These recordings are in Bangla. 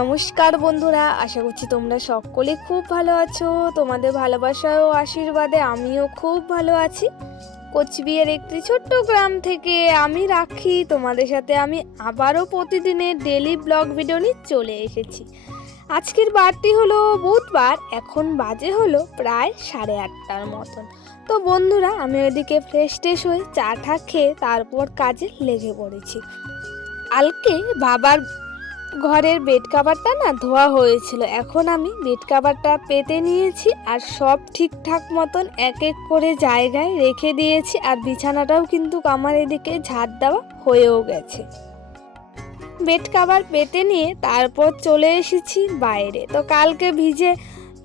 নমস্কার বন্ধুরা, আশা করছি তোমরা সকলে খুব ভালো আছো। তোমাদের ভালোবাসা ও আশীর্বাদে আমিও খুব ভালো আছি। কোচবিহার একটি ছোট্ট গ্রাম থেকে আমি রাখি। তোমাদের সাথে আমি আবারও প্রতিদিনের ডেলি ব্লগ ভিডিও নিয়ে চলে এসেছি। আজকের বারটি হলো বুধবার, এখন বাজে হলো প্রায় সাড়ে আটটার মতন। তো বন্ধুরা, আমি ওইদিকে ফ্রেশ ট্রেশ হয়ে চা টা খেয়ে তারপর কাজে লেগে পড়েছি। কালকে বাবার ঘরের বেড কাভারটা না ধোয়া হয়েছিল। এখন আমি বেড কাভারটা পেতে নিয়েছি আর সব ঠিকঠাক মতন এক এক করে জায়গায় রেখে দিয়েছি আর বিছানাটাও কিন্তু আমার এদিকে ঝাড় দেওয়া হয়েও গেছে। বেড কাভার পেতে নিয়ে তারপর চলে এসেছি বাইরে। তো কালকে ভিজে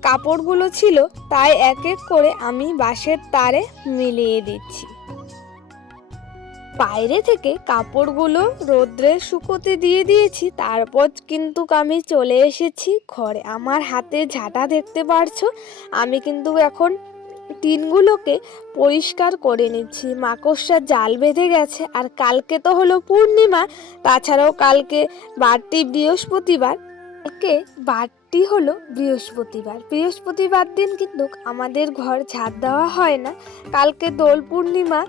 কাপড়গুলো ছিল, তাই এক এক করে আমি বাঁশের তারে মিলিয়ে দিচ্ছি। বাইরে থেকে কাপড়গুলো রোদ্রে শুকোতে দিয়ে দিয়েছি, তারপর কিন্তু আমি চলে এসেছি ঘরে। আমার হাতে ঝাঁটা দেখতে পারছ? আমি কিন্তু এখন টিনগুলোকে পরিষ্কার করে নিচ্ছি। মাকড়সা জাল বেঁধে গেছে, আর কালকে তো হলো পূর্ণিমা, তাছাড়াও কালকে বারটি বৃহস্পতিবার। কালকে বারটি হলো বৃহস্পতিবার। বৃহস্পতিবার দিন কিন্তু আমাদের ঘর ঝাড় দেওয়া হয় না। কালকে দোল পূর্ণিমা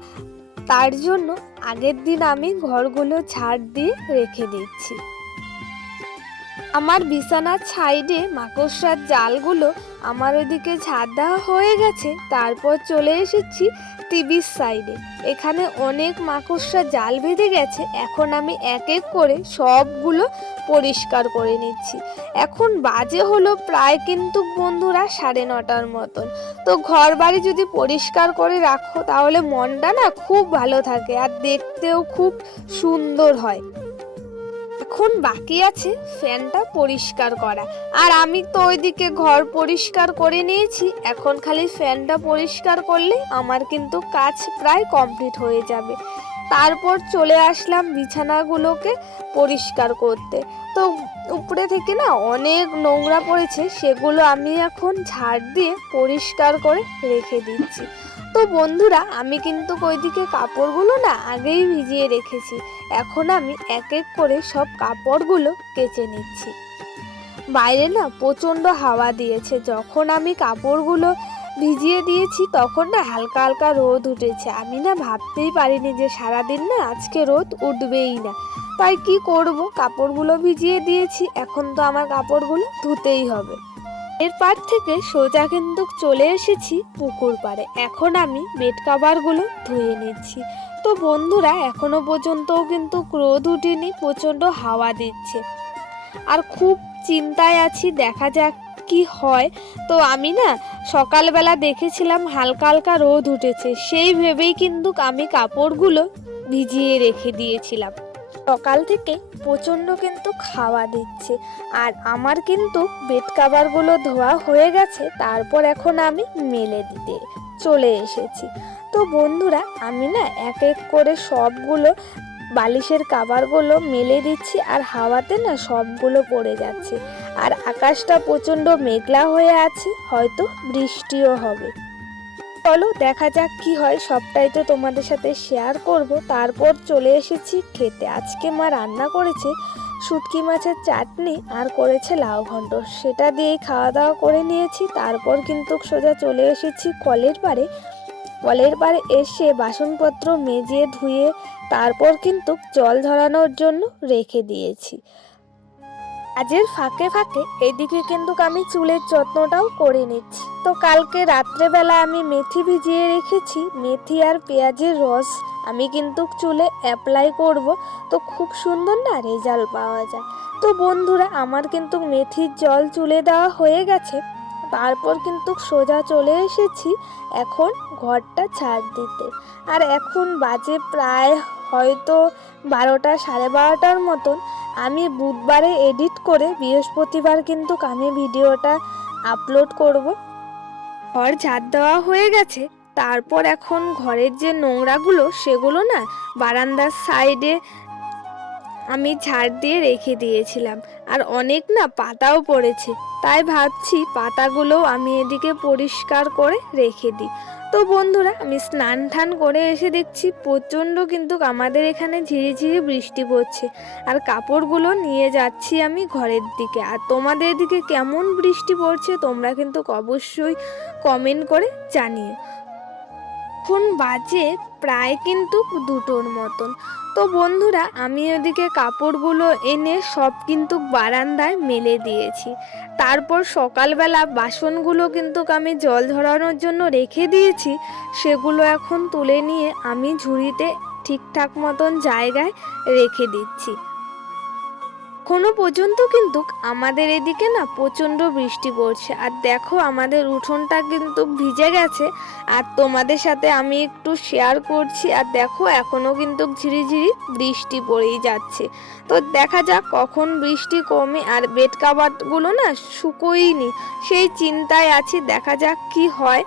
তার জন্য আগের দিন আমি ঘরগুলো ঝাড় দিয়ে রেখে দিচ্ছি আমার বিছানার সাইডে মাকড়সার জালগুলো আমার ওইদিকে ঝাড় দেওয়া হয়ে গেছে, তারপর চলে এসেছি টিভির সাইডে। এখানে অনেক মাকড়সা জাল বেঁধে গেছে, এখন আমি এক এক করে সবগুলো পরিষ্কার করে নিচ্ছি। এখন বাজে হলো প্রায় কিন্তু বন্ধুরা সাড়ে নটার মতন। তো ঘর বাড়ি যদি পরিষ্কার করে রাখো, তাহলে মনটা না খুব ভালো থাকে আর দেখতেও খুব সুন্দর হয়। এখন বাকি আছে, ফ্যানটা পরিষ্কার করা। আর আমি তো ওইদিকে ঘর পরিষ্কার করে নিয়েছি, এখন খালি ফ্যানটা পরিষ্কার করলে আমার কিন্তু কাজ প্রায় কমপ্লিট হয়ে যাবে। তারপর চলে আসলাম বিছানাগুলোকে পরিষ্কার করতে। তো উপরে থেকে না অনেক নোংরা পড়েছে, সেগুলো আমি এখন ঝাড় দিয়ে পরিষ্কার করে রেখে দিচ্ছি। তো বন্ধুরা, আমি কিন্তু ওইদিকে কাপড়গুলো না আগেই ভিজিয়ে রেখেছি। এখন আমি এক এক করে সব কাপড়গুলো কেচে নিচ্ছি। বাইরে না প্রচণ্ড হাওয়া দিয়েছে। যখন আমি কাপড়গুলো ভিজিয়ে দিয়েছি, তখন না হালকা হালকা রোদ উঠেছে। আমি না ভাবতেই পারিনি যে সারাদিন না আজকে রোদ উঠবেই না। তাই কি করব? কাপড়গুলো ভিজিয়ে দিয়েছি। এখন তো আমার কাপড়গুলো ধুতেই হবে। এরপর থেকে সোজা কিন্তু চলে এসেছি পুকুর পাড়ে। এখন আমি বেড কাভারগুলো ধুয়ে নিচ্ছি। তো বন্ধুরা, এখনও পর্যন্তও কিন্তু ক্রোধ উঠেনি, প্রচণ্ড হাওয়া দিচ্ছে। আর খুব চিন্তায় আছি, দেখা যাক কি হয়। তো আমি না, সকালবেলা দেখেছিলাম হালকা হালকা রোদ উঠেছে। সেই ভেবেই কিন্তু আমি কাপড়গুলো ভিজিয়ে রেখে দিয়েছিলাম। সকাল থেকে প্রচণ্ড কিন্তু খাওয়া দিচ্ছে। আর আমার কিন্তু বেড কাভারগুলো ধোয়া হয়ে গেছে, তারপর এখন আমি মেলে দিতে চলে এসেছি। তো বন্ধুরা, আমি না এক এক করে সবগুলো বালিশের কাভারগুলো মেলে দিচ্ছি আর হাওয়াতে না সবগুলো পড়ে যাচ্ছে। আর আকাশটা প্রচণ্ড মেঘলা হয়ে আছে, হয়তো বৃষ্টিও হবে। চলো দেখা যাক কি হয়, সবটাই তো তোমাদের সাথে শেয়ার করব। তারপর চলে এসেছি খেতে। আজকে মা রান্না করেছে শুটকি মাছের চাটনি আর করেছে লাউ ঘন্ট। সেটা দিয়েই খাওয়া দাওয়া করে নিয়েছি। তারপর কিন্তু সোজা চলে এসেছি কলের পাড়ে কলের পাড়ে এসে বাসনপত্র মেজে ধুয়ে তারপর কিন্তু জল ধরানোর জন্য রেখে দিয়েছি। কাজের ফাঁকে ফাঁকে এদিকে কিন্তু আমি চুলের যত্নটাও করে নিচ্ছি। তো কালকে রাত্রেবেলা আমি মেথি ভিজিয়ে রেখেছি, মেথি আর পেঁয়াজের রস। আমি কিন্তু চুলে অ্যাপ্লাই করব, তো খুব সুন্দর না রেজাল্ট পাওয়া যায়। তো বন্ধুরা, আমার কিন্তু মেথির জল চুলে দেওয়া হয়ে গেছে। তারপর কিন্তু সোজা চলে এসেছি এখন ঘরটা ছাড় দিতে। আর এখন বাজে প্রায় হয়তো বারোটা সাড়ে বারোটার মতন। আমি বুধবারে এডিট করে বৃহস্পতিবার কিন্তু আমি ভিডিওটা আপলোড করব। ঘর ঝাড় দেওয়া হয়ে গেছে, তারপর এখন ঘরের যে নোংরাগুলো, সেগুলো না বারান্দার সাইডে আমি ঝাড় দিয়ে রেখে দিয়েছিলাম। আর অনেক না পাতাও পড়েছে। তাই ভাবছি পাতাগুলোও আমি এদিকে পরিষ্কার করে রেখে দিই। তো বন্ধুরা, আমি স্নান টান করে এসে দেখছি প্রচণ্ড কিন্তু আমাদের এখানে ঝিরিঝিরি বৃষ্টি পড়ছে। আর কাপড়গুলো নিয়ে যাচ্ছি আমি ঘরের দিকে। আর তোমাদের দিকে কেমন বৃষ্টি পড়ছে তোমরা কিন্তু অবশ্যই কমেন্ট করে জানিও। এখন বাজে প্রায় কিন্তু দুটোর মতন। তো বন্ধুরা, আমি ওদিকে কাপড়গুলো এনে সব কিন্তু বারান্দায় মেলে দিয়েছি। তারপর সকালবেলা বাসনগুলো কিন্তু আমি জল ঝরানোর জন্য রেখে দিয়েছি। সেগুলো এখন তুলে নিয়ে আমি ঝুড়িতে ঠিকঠাক মতন জায়গায় রেখে দিচ্ছি। এখনও পর্যন্ত কিন্তু আমাদের এদিকে না প্রচণ্ড বৃষ্টি পড়ছে। আর দেখো আমাদের উঠোনটা কিন্তু ভিজে গেছে। আর তোমাদের সাথে আমি একটু শেয়ার করছি। আর দেখো এখনও কিন্তু ঝিরিঝিরি বৃষ্টি পড়েই যাচ্ছে। তো দেখা যাক কখন বৃষ্টি কমে। আর বেড না শুকোইনি সেই চিন্তায় আছি, দেখা যাক কি হয়।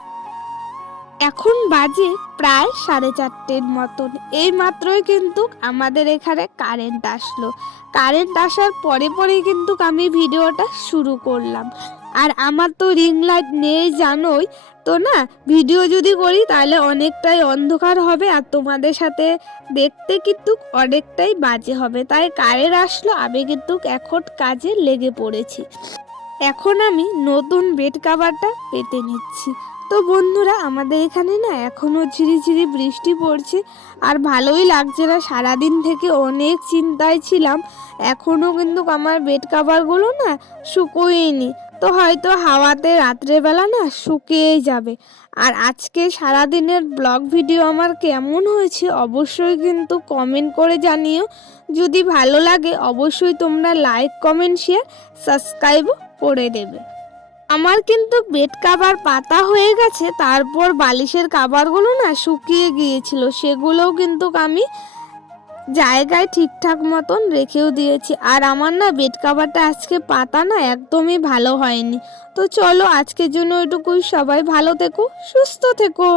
এখন বাজে প্রায় সাড়ে চারটের মতন। এই মাত্রই কিন্তু আমাদের এখানে কারেন্ট আসলো। কারেন্ট আসার পরে পরেই কিন্তু আমি ভিডিওটা শুরু করলাম। আর আমার তো রিং লাইট নেই জানোই। তো না, ভিডিও যদি করি তাহলে অনেকটাই অন্ধকার হবে আর তোমাদের সাথে দেখতে কিন্তু অনেকটাই বাজে হবে। তাই কারেন্ট আসলো, আমি কিন্তু এখন কাজে লেগে পড়েছি। এখন আমি নতুন বেড কাভারটা পেতে নিচ্ছি। তো বন্ধুরা, আমাদের এখানে না এখনও ঝিরিঝিরি বৃষ্টি পড়ছে আর ভালোই লাগছে না। সারাদিন থেকে অনেক চিন্তায় ছিলাম। এখনও কিন্তু আমার বেড কাভারগুলো না শুকোয়নি। তো হয়তো হাওয়াতে রাত্রেবেলা না শুকিয়েই যাবে। আর আজকে সারাদিনের ব্লগ ভিডিও আমার কেমন হয়েছে অবশ্যই কিন্তু কমেন্ট করে জানিও। যদি ভালো লাগে, অবশ্যই তোমরা লাইক কমেন্ট শেয়ার সাবস্ক্রাইবও করে দেবে। আমার কিন্তু বেড কাভার পাতা হয়ে গেছে, তারপর বালিশের কাভারগুলো না শুকিয়ে গিয়েছিল, সেগুলোও কিন্তু আমি জায়গায় ঠিকঠাক মতন রেখেও দিয়েছি। আর আমার না বেড কাভারটা আজকে পাতা না একদমই ভালো হয়নি। তো চলো আজকের জন্য এটুকুই, সবাই ভালো থেকো, সুস্থ থেকো।